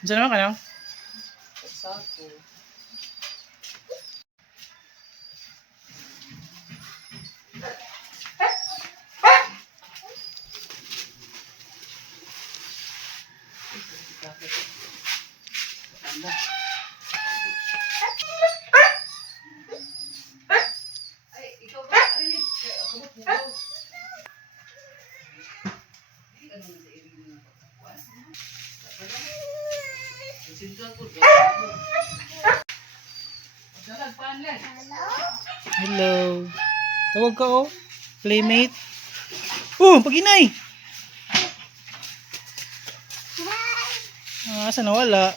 Diyan naman ka na? Sako. Ay, ikaw ba? Rinig. Ako mo po. Ano na sa iring mo? Sintuan ko. Jalan panlet. Hello. Tawag ka oh. Playmate. Paginay. Asa nawala?